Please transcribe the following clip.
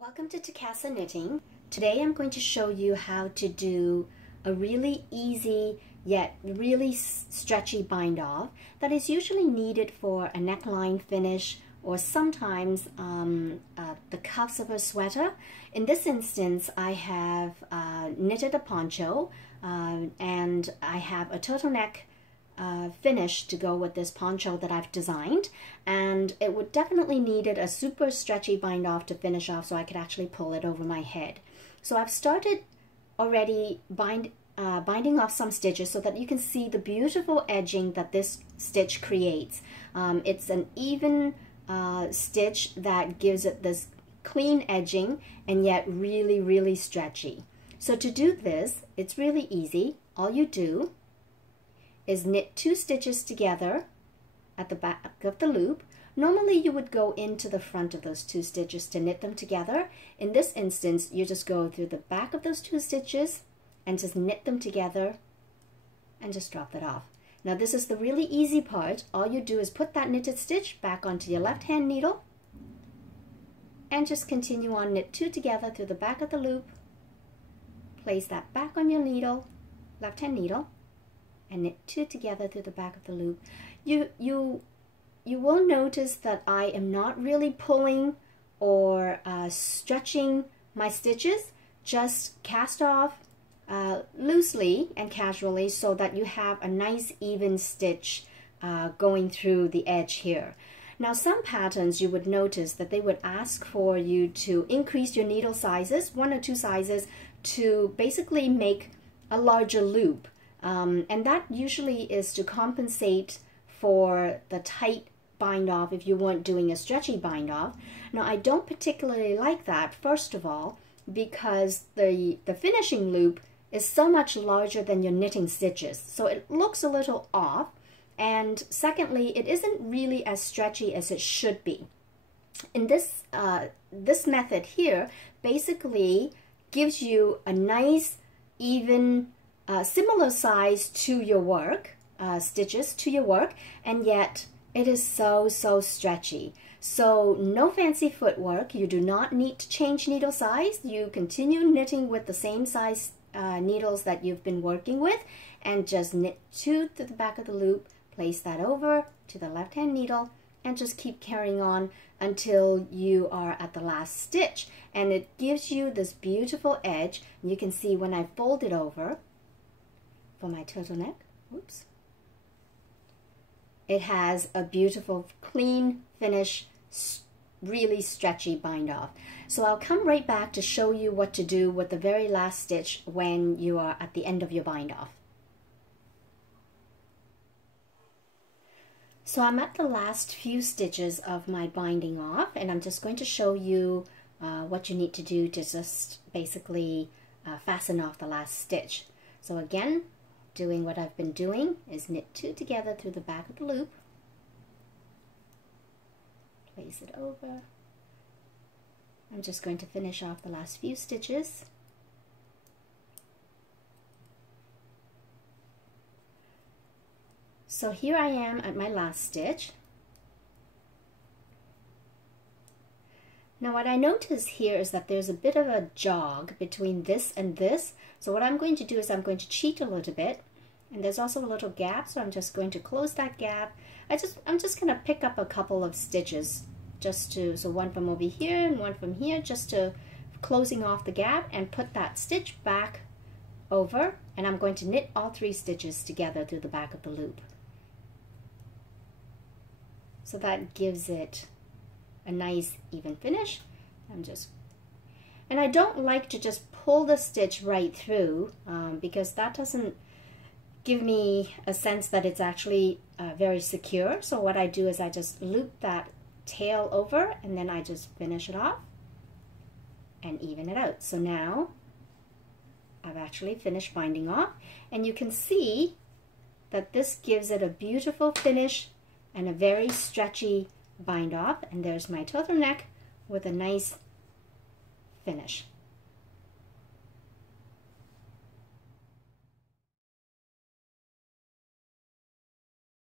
Welcome to Tii Casa Knitting. Today I'm going to show you how to do a really easy yet really stretchy bind off that is usually needed for a neckline finish or sometimes the cuffs of a sweater. In this instance, I have knitted a poncho and I have a turtleneck finish to go with this poncho that I've designed, and it would definitely needed a super stretchy bind off to finish off so I could actually pull it over my head. So I've started already binding off some stitches so that you can see the beautiful edging that this stitch creates. It's an even stitch that gives it this clean edging and yet really stretchy. So to do this, it's really easy. All you do is knit 2 stitches together at the back of the loop. Normally you would go into the front of those 2 stitches to knit them together. In this instance, you just go through the back of those 2 stitches and just knit them together and just drop that off. Now this is the really easy part. All you do is put that knitted stitch back onto your left hand needle and just continue on, knit 2 together through the back of the loop, place that back on your needle, left hand needle, and knit 2 together through the back of the loop. You will notice that I am not really pulling or stretching my stitches, just cast off loosely and casually so that you have a nice even stitch going through the edge here. Now some patterns you would notice that they would ask for you to increase your needle sizes, 1 or 2 sizes, to basically make a larger loop. And that usually is to compensate for the tight bind off if you weren't doing a stretchy bind off. Now I don't particularly like that, first of all, because the finishing loop is so much larger than your knitting stitches, so it looks a little off, and secondly, it isn't really as stretchy as it should be. In this method here basically gives you a nice even similar size to your work, stitches to your work, and yet it is so stretchy. So no fancy footwork. You do not need to change needle size. You continue knitting with the same size needles that you've been working with, and just knit 2 to the back of the loop, place that over to the left hand needle, and just keep carrying on until you are at the last stitch. And it gives you this beautiful edge. You can see when I fold it over for my turtleneck, oops, it has a beautiful clean finish, really stretchy bind off. So I'll come right back to show you what to do with the very last stitch when you are at the end of your bind off. So I'm at the last few stitches of my binding off, and I'm just going to show you what you need to do to just basically fasten off the last stitch. So again, doing what I've been doing is knit 2 together through the back of the loop, place it over. I'm just going to finish off the last few stitches. So here I am at my last stitch. Now what I notice here is that there's a bit of a jog between this and this. So what I'm going to do is I'm going to cheat a little bit. And there's also a little gap, so I'm just going to close that gap. I'm just going to pick up a couple of stitches, so one from over here and one from here, just to closing off the gap, and put that stitch back over, and I'm going to knit all 3 stitches together through the back of the loop. So that gives it a nice even finish. And I don't like to just pull the stitch right through because that doesn't give me a sense that it's actually very secure. So what I do is I just loop that tail over, and then I just finish it off and even it out. So now I've actually finished binding off, and you can see that this gives it a beautiful finish and a very stretchy bind off. And there's my turtleneck with a nice finish.